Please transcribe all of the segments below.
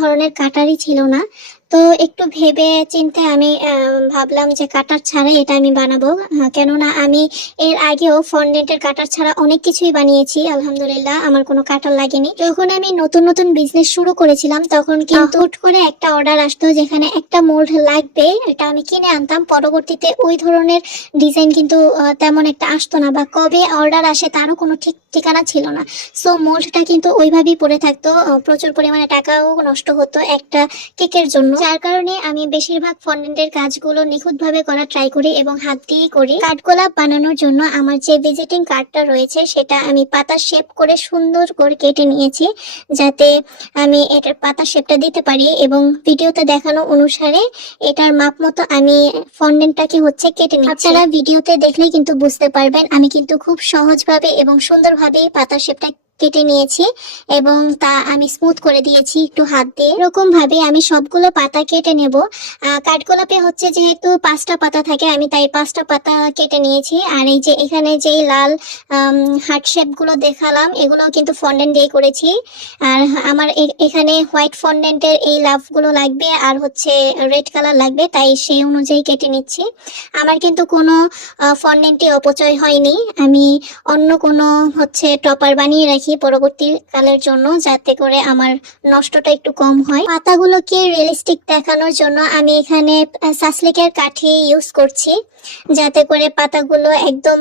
ধরনের কাটারই ছিল না। তো একটু ভেবে চিন্তে আমি ভাবলাম যে কাটার ছাড়াই এটা আমি বানাবো। কেননা আমি এর আগেও ফন্ডেন্টের কাটার ছাড়া অনেক কিছুই বানিয়েছি, আলহামদুলিল্লাহ আমার কোনো কাটার লাগেনি। যখন আমি নতুন নতুন বিজনেস শুরু করেছিলাম তখন কিন্তু হুট করে একটা অর্ডার আসতো যেখানে একটা মোল্ড লাগবে, এটা আমি কিনে আনতাম। পরবর্তীতে ওই ধরনের ডিজাইন কিন্তু তেমন একটা আসতো না, বা কবে অর্ডার আসে তারও কোনো ঠিক ঠিকানা ছিল না। সো মোল্ডটা কিন্তু ওইভাবেই পড়ে থাকতো, প্রচুর পরিমাণে টাকাও নষ্ট হতো একটা কেকের জন্য। যার কারণে আমি বেশিরভাগ ফন্ডেন্টের কাজগুলো নিখুঁতভাবে করা ট্রাই করি এবং হাত দিয়েই করি। কাঠগোলাপ বানানোর জন্য আমার যে ভিজিটিং কার্ডটা রয়েছে সেটা আমি পাতা শেপ করে সুন্দর করে কেটে নিয়েছি, যাতে আমি এটার পাতা শেপটা দিতে পারি। এবং ভিডিওতে দেখানো অনুসারে এটার মাপ মতো আমি ফন্ডেন্টটাকে কেটে নিচ্ছি। আপনারা ভিডিওতে দেখলেই কিন্তু বুঝতে পারবেন আমি কিন্তু খুব সহজভাবে এবং সুন্দরভাবে পাতা শেপটা কেটে নিয়েছি এবং তা আমি স্মুথ করে দিয়েছি একটু হাত দিয়ে। এরকম ভাবে আমি সবগুলো পাতা কেটে নেব। কাঠগোলাপে যেহেতু 5টা পাতা থাকে, আমি তাই 5টা পাতা কেটে নিয়েছি। আর এই যে এখানে যে লাল হার্ট শেপ গুলো দেখালাম এগুলো কিন্তু ফন্ডেন্ট দিয়ে করেছি। আর আমার এখানে হোয়াইট ফন্ডেন্টের এই লাভ গুলো লাগবে আর রেড কালার লাগবে, তাই সেই অনুযায়ী কেটে নিচ্ছি। আমার কিন্তু কোনো ফন্ডেন্টই অপচয় হয়নি। আমি অন্য কোনো টপার বানিয়ে রাখি পরবর্তী কালের জন্য, যাতে করে আমার নষ্টটা একটু কম হয়। পাতাগুলোকে রিয়েলিস্টিক দেখানোর জন্য আমি এখানে সাসলিকের কাঠি ইউজ করছি, যাতে করে পাতাগুলো একদম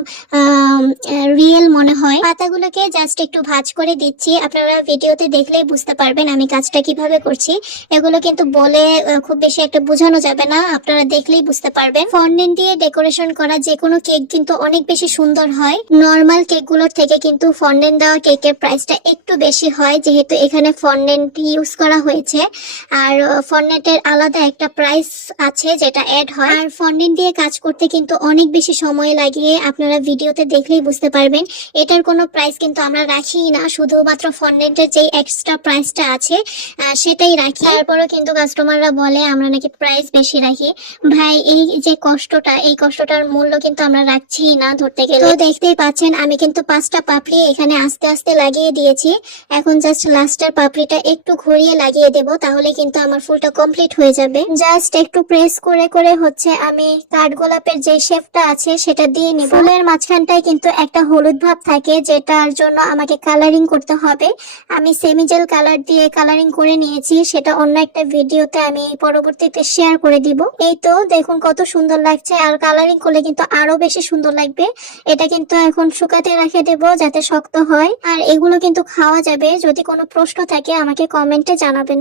রিয়েল মনে হয়। পাতাগুলোকে জাস্ট একটু ভাঁজ করে দিচ্ছি, আপনারা ভিডিওতে দেখলেই বুঝতে পারবেন আমি কাজটা কিভাবে করছি। এগুলো কিন্তু বলে খুব বেশি একটা বোঝানো যাবে না, আপনারা দেখলেই বুঝতে পারবেন। ফন্ডেন্ট দিয়ে ডেকোরেশন করা যে কোনো কেক কিন্তু অনেক বেশি সুন্দর হয়। নর্মাল কেকগুলোর থেকে কিন্তু ফন্ডেন্ট দেওয়া কেকের প্রাইসটা একটু বেশি হয়, যেহেতু এখানে ফন্ডেন্ট ইউজ করা হয়েছে। আর ফন্ডেন্টের আলাদা একটা প্রাইস আছে যেটা অ্যাড হয়। আর ফন্ডেন্ট দিয়ে কাজ করতে কিন্তু অনেক বেশি সময় লাগে, আপনারা ভিডিওতে দেখলেই বুঝতে পারবেন। এটার কোনো প্রাইস কিন্তু আমরা রাখি না, শুধুমাত্র ফন্ডেন্টের যে এক্সট্রা প্রাইসটা আছে সেটাই রাখি। তারপরেও কিন্তু কাস্টমাররা বলে আমরা নাকি প্রাইস বেশি রাখি। ভাই, এই যে কষ্টটা, এই কষ্টটার মূল্য কিন্তু আমরা রাখছি না ধরতে গেলে। তো দেখতেই পাচ্ছেন আমি কিন্তু 5টা পাপড়ি এখানে আস্তে আস্তে লাগিয়ে দিয়েছি। এখন জাস্ট লাস্টের পাপড়িটা একটু ঘুরিয়ে লাগিয়ে দেব, তাহলে কিন্তু আমার ফুলটা কমপ্লিট হয়ে যাবে। জাস্ট একটু প্রেস করে করে আমি কাঠগোলাপের যে শেপটা আছে সেটা দিয়ে নিব। ফুলের মাঝখানটায় কিন্তু একটা হলুদ ভাব থাকে, যেটার জন্য আমাকে কালারিং করতে হবে। আমি সেমিজেল কালার দিয়ে কালারিং করে নিয়েছি, সেটা অন্য একটা ভিডিওতে আমি পরবর্তীতে শেয়ার করে দিব। এই তো দেখুন কত সুন্দর লাগছে, আর কালারিং করলে কিন্তু আরো বেশি সুন্দর লাগবে। এটা কিন্তু এখন শুকাতে রেখে দেব যাতে শক্ত হয়। আর এগুলো কিন্তু খাওয়া যাবে। যদি কোনো প্রশ্ন থাকে আমাকে কমেন্টে জানাবেন।